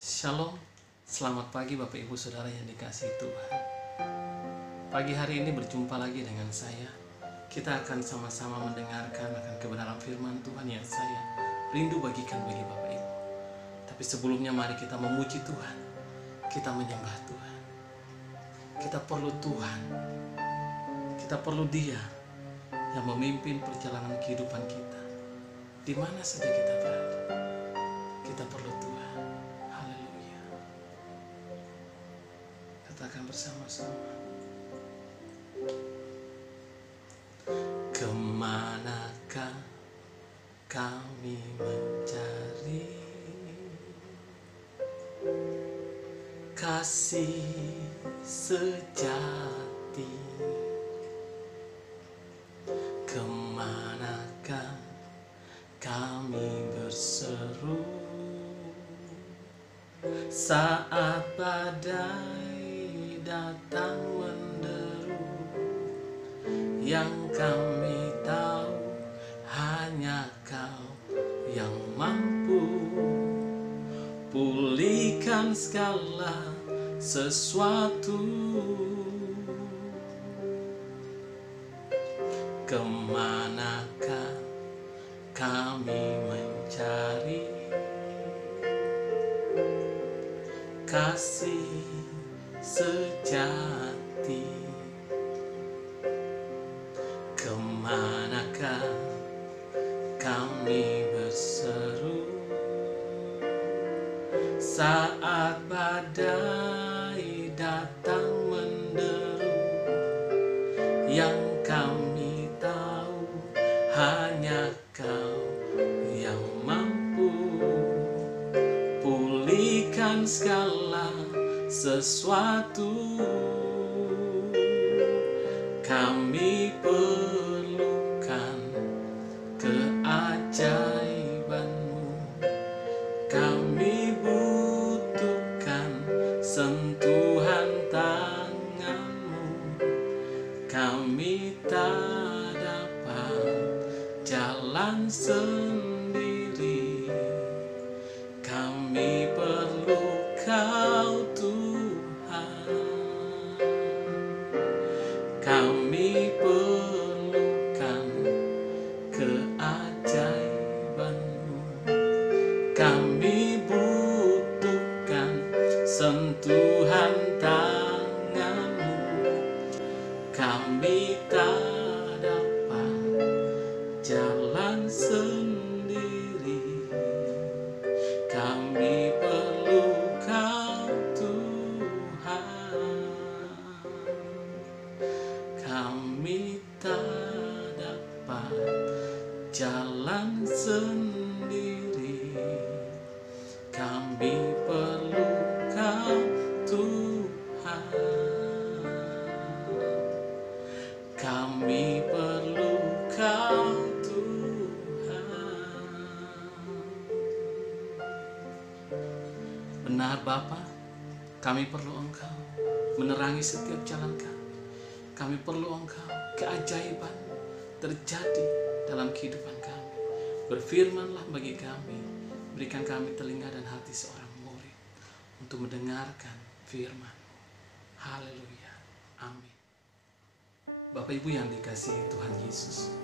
Shalom, selamat pagi Bapak Ibu Saudara yang dikasihi Tuhan. Pagi hari ini berjumpa lagi dengan saya. Kita akan sama-sama mendengarkan akan kebenaran firman Tuhan yang saya rindu bagikan bagi Bapak Ibu. Tapi sebelumnya mari kita memuji Tuhan. Kita menyembah Tuhan. Kita perlu Tuhan. Kita perlu Dia yang memimpin perjalanan kehidupan kita. Di mana saja kita berada, kita perlu Tuhan. Haleluya. Katakan bersama-sama. Kemanakah kami mencari kasih sejati? Kemanakah kami berseru saat badai datang menderu? Yang kami tahu hanya Kau yang mampu pulihkan segala sesuatu. Kemanakah kami mencari kasih sejati? Kemanakah kami berseru saat badai datang menderu? Yang kami tahu hanya Kau yang mampu pulihkan segala sesuatu. Kami perlukan keajaiban-Mu. Kami butuhkan sentuhan tangan-Mu. Kami tak dapat jalan sendiri. Kami perlu Kau Tuhan. Kami perlukan keajaiban-Mu. Kami butuhkan sentuhan tangan-Mu. Kami tak dapat jalan sendiri. Kami perlu Kau Tuhan. Kami tak dapat jalan sendiri. Kami perlu Kau Tuhan. Kami perlu Kau Tuhan. Benar Bapa, kami perlu Engkau menerangi setiap jalan kami. Kami perlu Engkau, keajaiban terjadi dalam kehidupan kami. Berfirmanlah bagi kami, berikan kami telinga dan hati seorang murid untuk mendengarkan firman-Mu. Haleluya, amin. Bapak Ibu yang dikasihi Tuhan Yesus,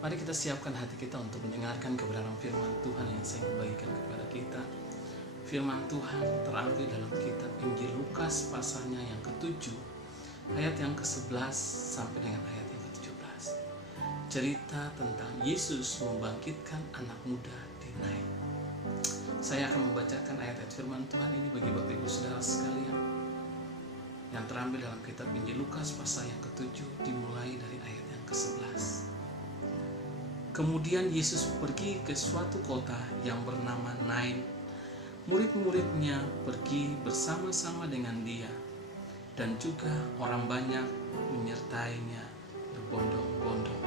mari kita siapkan hati kita untuk mendengarkan kebenaran firman Tuhan yang saya bagikan kepada kita. Firman Tuhan terambil dalam kitab Injil Lukas pasalnya yang ke-7, ayat yang ke-11 sampai dengan ayat yang ke-17. Cerita tentang Yesus membangkitkan anak muda di Nain. Saya akan membacakan ayat-ayat firman Tuhan ini bagi Bapak Ibu Saudara sekalian yang terambil dalam kitab Injil Lukas pasal yang ke-7 dimulai dari ayat yang ke-11. Kemudian Yesus pergi ke suatu kota yang bernama Nain. Murid-muridnya pergi bersama-sama dengan Dia, dan juga orang banyak menyertainya berbondong-bondong.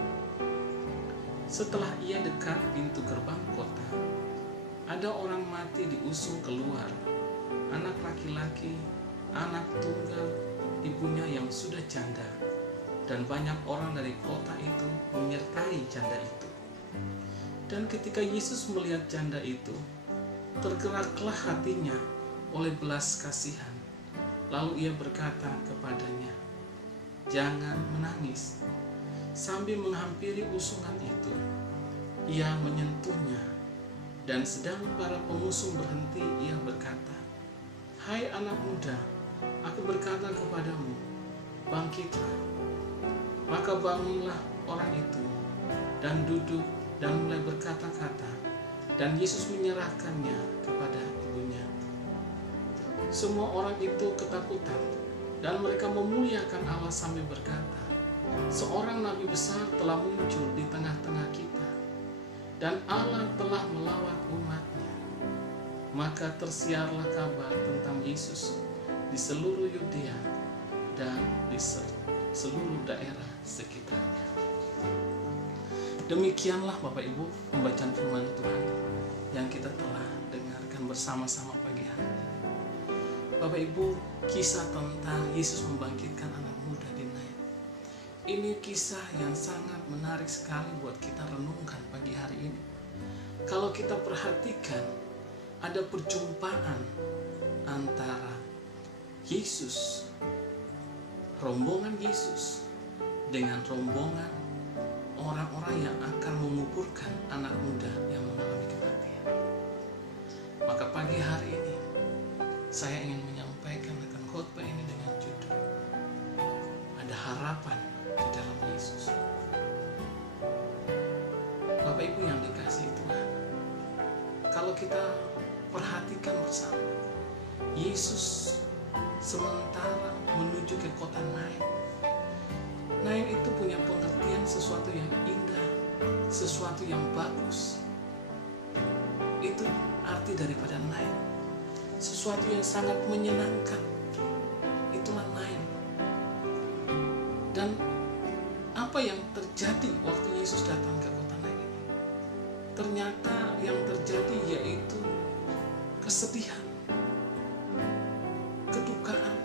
Setelah ia dekat pintu gerbang kota, ada orang mati diusung keluar, anak laki-laki, anak tunggal, ibunya yang sudah janda, dan banyak orang dari kota itu menyertai janda itu. Dan ketika Yesus melihat janda itu, tergeraklah hatinya oleh belas kasihan. Lalu ia berkata kepadanya, "Jangan menangis." Sambil menghampiri usungan itu, ia menyentuhnya, dan sedang para pengusung berhenti, ia berkata, "Hai anak muda, aku berkata kepadamu, bangkitlah." Maka bangunlah orang itu dan duduk dan mulai berkata-kata, dan Yesus menyerahkannya kepada ibunya. Semua orang itu ketakutan, dan mereka memuliakan Allah sambil berkata, "Seorang nabi besar telah muncul di tengah-tengah kita, dan Allah telah melawat umat-Nya." Maka tersiarlah kabar tentang Yesus di seluruh Yudea dan di seluruh daerah sekitarnya. Demikianlah Bapak Ibu pembacaan firman Tuhan yang kita telah dengarkan bersama-sama pagi hari ini. Bapak Ibu, kisah tentang Yesus membangkitkan anak muda di Nain. Ini kisah yang sangat menarik sekali buat kita renungkan pagi hari ini. Kalau kita perhatikan, ada perjumpaan antara Yesus, rombongan Yesus, dengan rombongan orang-orang yang akan menguburkan anak muda yang mengalami kematian. Maka pagi hari ini saya ingin menyampaikan akan khotbah ini dengan judul "Ada Harapan di Dalam Yesus". Bapak Ibu yang dikasihi Tuhan, kalau kita perhatikan bersama, Yesus sementara menuju ke kota Nain. Nain itu punya pengertian sesuatu yang indah, sesuatu yang bagus. Itu arti daripada Nain. Sesuatu yang sangat menyenangkan. Itulah Nain. Dan apa yang terjadi waktu Yesus datang ke kota Nain ini? Ternyata yang terjadi yaitu kesedihan, kedukaan.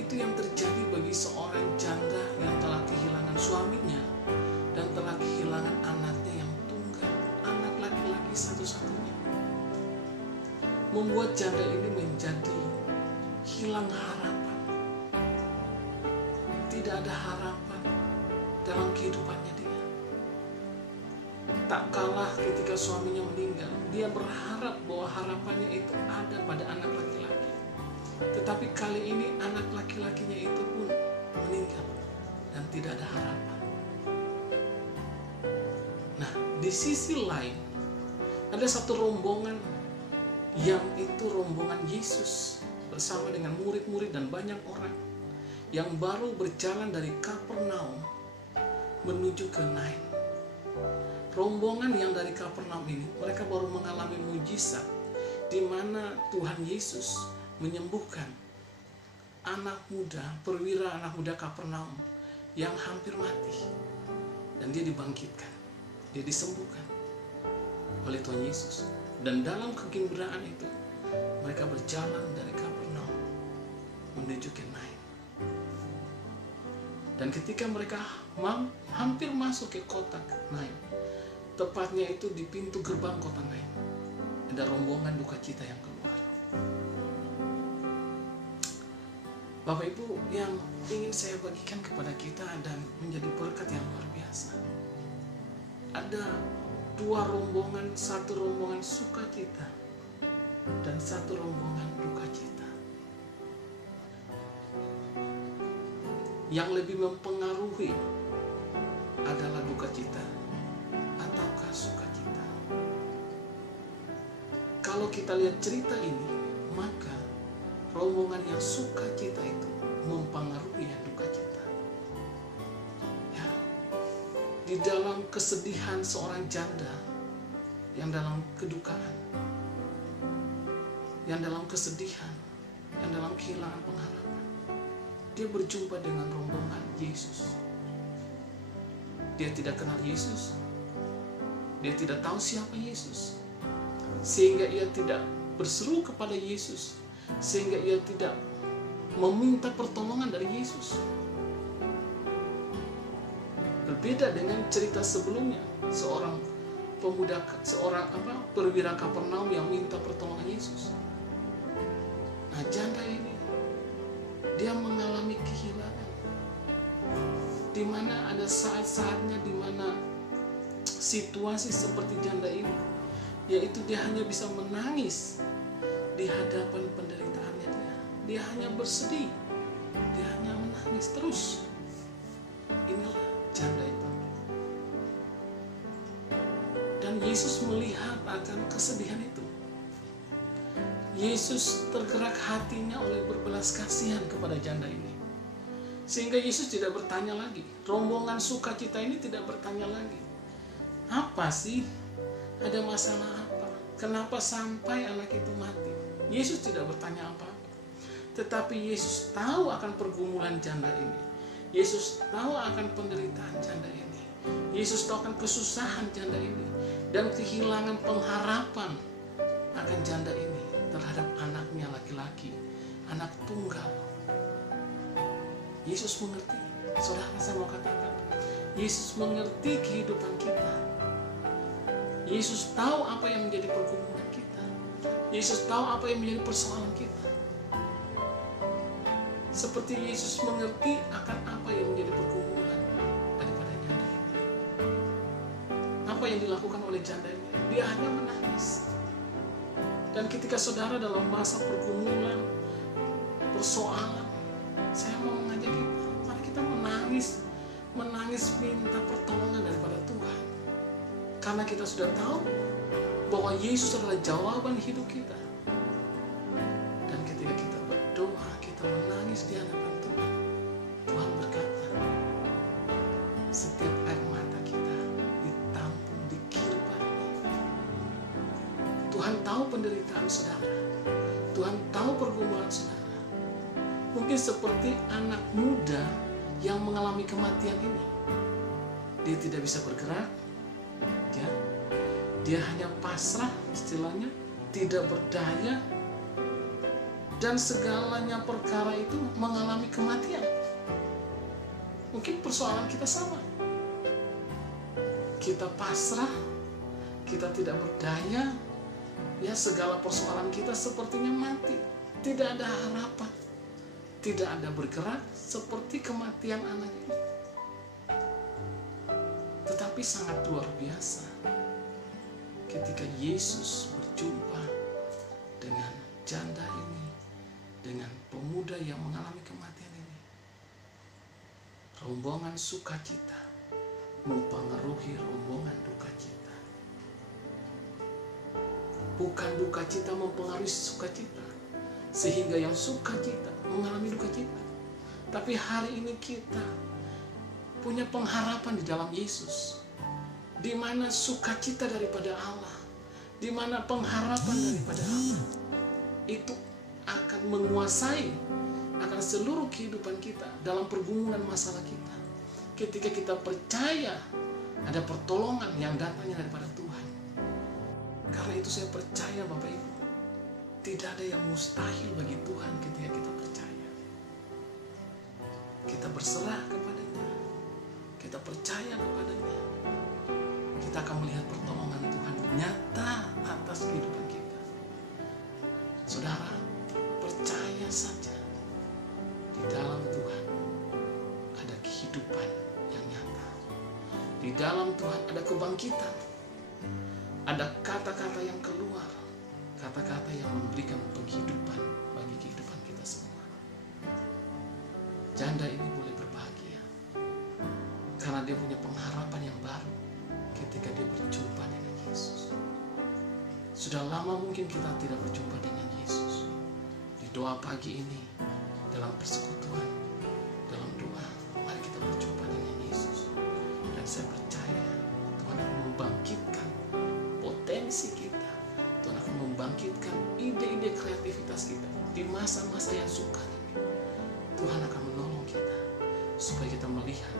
Itu yang terjadi bagi seorang janda yang telah kehilangan suaminya dan telah kehilangan anaknya yang tunggal, anak laki-laki satu-satunya. Membuat janda ini menjadi hilang harapan. Tidak ada harapan dalam kehidupannya dia. Tak kalah ketika suaminya meninggal, dia berharap bahwa harapannya itu ada pada anak laki-laki. Tetapi kali ini anak laki-lakinya itu pun meninggal dan tidak ada harapan. Nah, di sisi lain ada satu rombongan yang itu rombongan Yesus bersama dengan murid-murid dan banyak orang yang baru berjalan dari Kapernaum menuju ke Nain. Rombongan yang dari Kapernaum ini, mereka baru mengalami mujizat di mana Tuhan Yesus menyembuhkan anak muda, perwira anak muda Kapernaum yang hampir mati, dan dia dibangkitkan, dia disembuhkan oleh Tuhan Yesus. Dan dalam kegembiraan itu mereka berjalan dari Kapernaum menuju ke Nain. Dan ketika mereka hampir masuk ke kota Nain, tepatnya itu di pintu gerbang kota Nain, ada rombongan duka cita yang keluar. Bapak Ibu, yang ingin saya bagikan kepada kita dan menjadi berkat yang luar biasa, ada dua rombongan, satu rombongan sukacita dan satu rombongan duka cita. Yang lebih mempengaruhi adalah duka cita ataukah sukacita? Kalau kita lihat cerita ini, maka rombongan yang sukacita itu mempengaruhi yang duka cita. Ya, di dalam kesedihan seorang janda yang dalam kedukaan, yang dalam kesedihan, yang dalam kehilangan pengharapan, dia berjumpa dengan rombongan Yesus. Dia tidak kenal Yesus, dia tidak tahu siapa Yesus, sehingga ia tidak berseru kepada Yesus, sehingga ia tidak meminta pertolongan dari Yesus. Berbeda dengan cerita sebelumnya, seorang perwira Kapernaum yang minta pertolongan Yesus. di mana ada saat-saatnya di mana situasi seperti janda ini, yaitu dia hanya bisa menangis di hadapan penderitaannya dia. Dia hanya bersedih, dia hanya menangis terus. Inilah janda itu. Dan Yesus melihat akan kesedihan itu. Yesus tergerak hatinya oleh berbelas kasihan kepada janda ini. Sehingga Yesus tidak bertanya lagi. Rombongan sukacita ini tidak bertanya lagi. Apa sih? Ada masalah apa? Kenapa sampai anak itu mati? Yesus tidak bertanya apa-apa. Tetapi Yesus tahu akan pergumulan janda ini. Yesus tahu akan penderitaan janda ini. Yesus tahu akan kesusahan janda ini. Dan kehilangan pengharapan akan janda ini terhadap anaknya laki-laki, anak tunggal. Yesus mengerti. Saudara, saya mau katakan, Yesus mengerti kehidupan kita. Yesus tahu apa yang menjadi pergumulan kita. Yesus tahu apa yang menjadi persoalan kita. Seperti Yesus mengerti akan apa yang menjadi pergumulan daripada janda ini. Apa yang dilakukan oleh janda ini? Dia hanya menangis. Dan ketika saudara dalam masa pergumulan, persoalan, saya mau mengajak kita, mari kita menangis minta pertolongan daripada Tuhan. Karena kita sudah tahu bahwa Yesus adalah jawaban hidup kita. Dan ketika kita berdoa, kita menangis di hadapan Tuhan, Tuhan berkata, setiap air mata kita ditampung, dikirimkan. Tuhan tahu penderitaan saudara. Tuhan tahu pergumulan saudara. Mungkin seperti anak muda yang mengalami kematian ini. Dia tidak bisa bergerak. Ya. Dia hanya pasrah, istilahnya, tidak berdaya. Dan segalanya perkara itu mengalami kematian. Mungkin persoalan kita sama. Kita pasrah, kita tidak berdaya. Ya, segala persoalan kita sepertinya mati. Tidak ada harapan. Tidak ada bergerak seperti kematian anak ini. Tetapi sangat luar biasa ketika Yesus berjumpa dengan janda ini, dengan pemuda yang mengalami kematian ini. Rombongan sukacita mempengaruhi rombongan duka cita. Bukan duka cita mempengaruhi sukacita, sehingga yang sukacita mengalami duka cita. Tapi hari ini kita punya pengharapan di dalam Yesus, di mana sukacita daripada Allah, di mana pengharapan daripada Allah itu akan menguasai akan seluruh kehidupan kita dalam pergumulan masalah kita. Ketika kita percaya ada pertolongan yang datangnya daripada Tuhan. Karena itu saya percaya Bapak Ibu, tidak ada yang mustahil bagi Tuhan ketika kita percaya. Kita berserah kepadanya, kita percaya kepadanya, kita akan melihat pertolongan Tuhan nyata atas kehidupan kita. Saudara, percaya saja, di dalam Tuhan ada kehidupan yang nyata. Di dalam Tuhan ada kebangkitan. Ada kata-kata yang keluar, kata-kata yang memberikan penghidupan bagi kehidupan kita semua. Janda ini boleh berbahagia karena dia punya pengharapan yang baru ketika dia berjumpa dengan Yesus. Sudah lama mungkin kita tidak berjumpa dengan Yesus. Di doa pagi ini, dalam persekutuan, dalam doa, mari kita berjumpa dengan Yesus. Dan saya percaya Tuhan akan membangkitkan potensi kita. Tuhan akan membangkitkan ide-ide kreativitas kita di masa-masa yang sukar ini. Tuhan akan menolong kita supaya kita melihat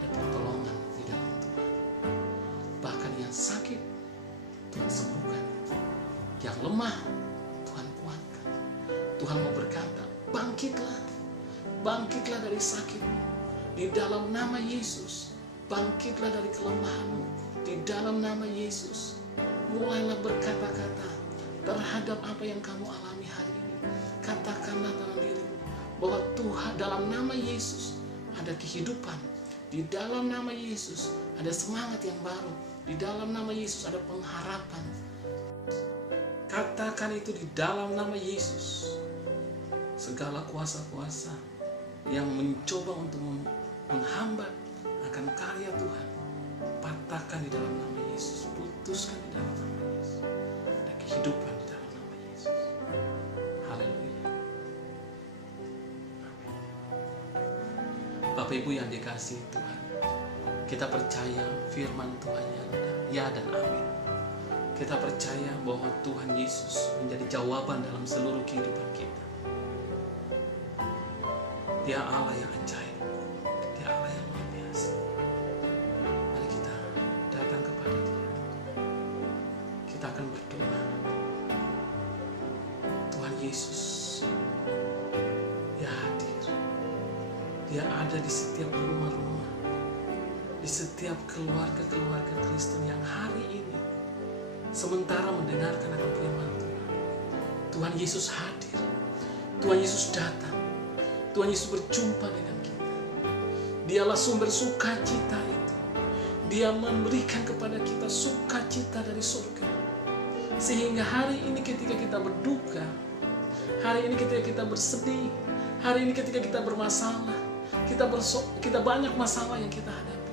ada pertolongan di dalam Tuhan. Bahkan yang sakit Tuhan sembuhkan, yang lemah Tuhan kuatkan. Tuhan mau berkata, bangkitlah, bangkitlah dari sakitmu di dalam nama Yesus. Bangkitlah dari kelemahanmu di dalam nama Yesus. Mulailah berkata-kata terhadap apa yang kamu alami hari ini. Katakanlah dalam dirimu bahwa Tuhan, dalam nama Yesus ada kehidupan, Di dalam nama Yesus ada semangat yang baru. Di dalam nama Yesus ada pengharapan. Katakan itu di dalam nama Yesus. Segala kuasa-kuasa yang mencoba untuk menghambat akan karya Tuhan, patahkan di dalam nama Yesus. Putuskan di dalam nama Yesus. Ada kehidupan di dalam nama Yesus. Haleluya. Amin. Bapak Ibu yang dikasihi Tuhan, kita percaya firman Tuhan yang ya dan amin. Kita percaya bahwa Tuhan Yesus menjadi jawaban dalam seluruh kehidupan kita. Dia Allah yang ajaib. Dia Allah yang luar biasa. Mari kita datang kepada Dia. Kita akan berdoa. Tuhan Yesus, Dia hadir. Dia ada di setiap rumah-rumah, di setiap keluarga-keluarga Kristen yang hari ini sementara mendengarkan akan firman Tuhan. Tuhan Yesus hadir. Tuhan Yesus datang. Tuhan Yesus berjumpa dengan kita. Dialah sumber sukacita itu. Dia memberikan kepada kita sukacita dari surga. Sehingga hari ini ketika kita berduka, hari ini ketika kita bersedih, hari ini ketika kita bermasalah, kita banyak masalah yang kita hadapi.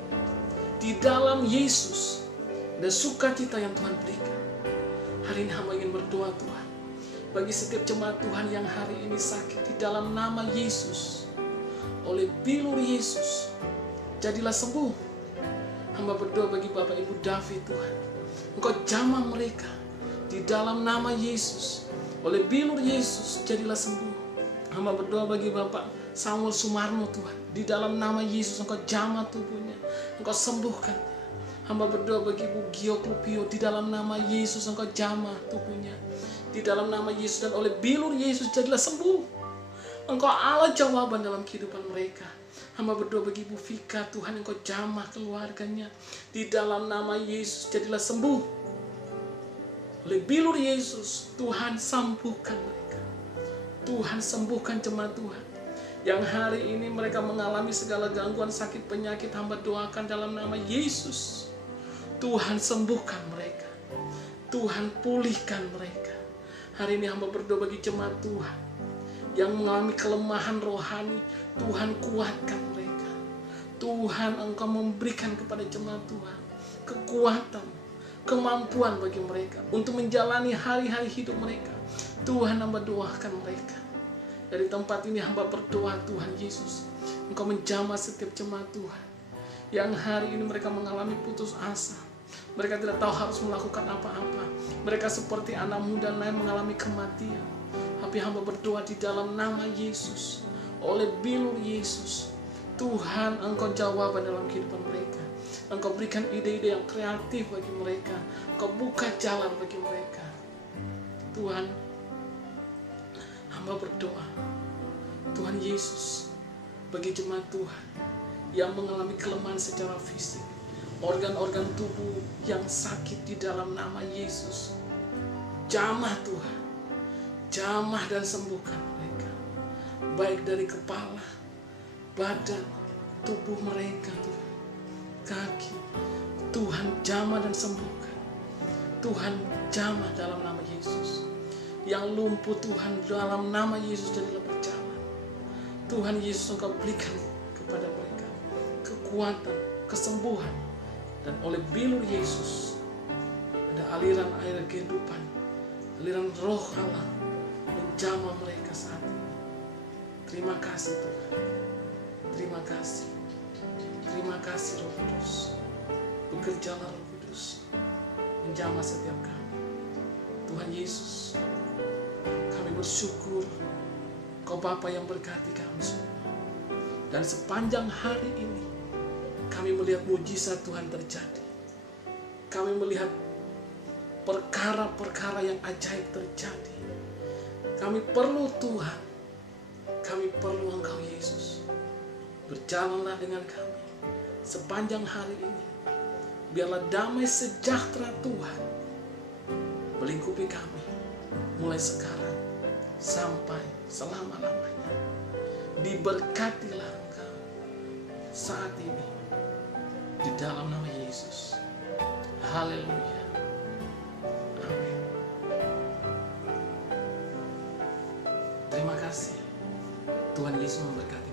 Di dalam Yesus ada sukacita yang Tuhan berikan. Hari ini hamba ingin berdoa Tuhan, bagi setiap jemaat Tuhan yang hari ini sakit, di dalam nama Yesus, oleh bilur Yesus, jadilah sembuh. Hamba berdoa bagi Bapak Ibu David Tuhan, Engkau jamah mereka, di dalam nama Yesus, oleh bilur Yesus, jadilah sembuh. Hamba berdoa bagi Bapak Samuel Sumarno Tuhan, di dalam nama Yesus, Engkau jamah tubuhnya, Engkau sembuhkan. Hamba berdoa bagi Ibu Gio Klupio, di dalam nama Yesus, Engkau jamah tubuhnya, di dalam nama Yesus, dan oleh bilur Yesus jadilah sembuh. Engkau Allah jawaban dalam kehidupan mereka. Hamba berdoa bagi Ibu Vika Tuhan, Engkau jamah keluarganya, di dalam nama Yesus jadilah sembuh. Oleh bilur Yesus, Tuhan sembuhkan mereka. Tuhan sembuhkan jemaat Tuhan yang hari ini mereka mengalami segala gangguan sakit penyakit. Hamba doakan dalam nama Yesus, Tuhan sembuhkan mereka, Tuhan pulihkan mereka. Hari ini hamba berdoa bagi jemaat Tuhan yang mengalami kelemahan rohani. Tuhan kuatkan mereka. Tuhan Engkau memberikan kepada jemaat Tuhan kekuatan, kemampuan bagi mereka untuk menjalani hari-hari hidup mereka. Tuhan hamba doakan mereka. Dari tempat ini hamba berdoa Tuhan Yesus, Engkau menjamah setiap jemaat Tuhan yang hari ini mereka mengalami putus asa. Mereka tidak tahu harus melakukan apa-apa. Mereka seperti anak muda lain mengalami kematian. Tapi hamba berdoa di dalam nama Yesus, oleh bilur Yesus, Tuhan Engkau jawaban dalam kehidupan mereka. Engkau berikan ide-ide yang kreatif bagi mereka. Engkau buka jalan bagi mereka. Tuhan, hamba berdoa Tuhan Yesus, bagi jemaat Tuhan yang mengalami kelemahan secara fisik, organ-organ tubuh yang sakit, di dalam nama Yesus, jamah Tuhan, jamah dan sembuhkan mereka, baik dari kepala, badan, tubuh mereka Tuhan, kaki. Tuhan jamah dan sembuhkan. Tuhan jamah dalam nama Yesus. Yang lumpuh Tuhan dalam nama Yesus jadilah berjalan. Tuhan Yesus Engkau berikan kepada mereka kekuatan, kesembuhan, dan oleh bilur Yesus ada aliran air kehidupan, aliran roh Allah menjamah mereka saat ini. Terima kasih Tuhan. Terima kasih. Terima kasih Roh Kudus. Bekerjalah Roh Kudus, menjamah setiap kami. Tuhan Yesus, kami bersyukur Kau Bapa yang berkati kami semua. Dan sepanjang hari ini kami melihat mujizat Tuhan terjadi. Kami melihat perkara-perkara yang ajaib terjadi. Kami perlu Tuhan. Kami perlu Engkau Yesus. Berjalanlah dengan kami sepanjang hari ini. Biarlah damai sejahtera Tuhan melingkupi kami mulai sekarang sampai selama-lamanya. Diberkatilah Engkau saat ini di dalam nama Yesus. Haleluya. Amin. Terima kasih. Tuhan Yesus memberkati.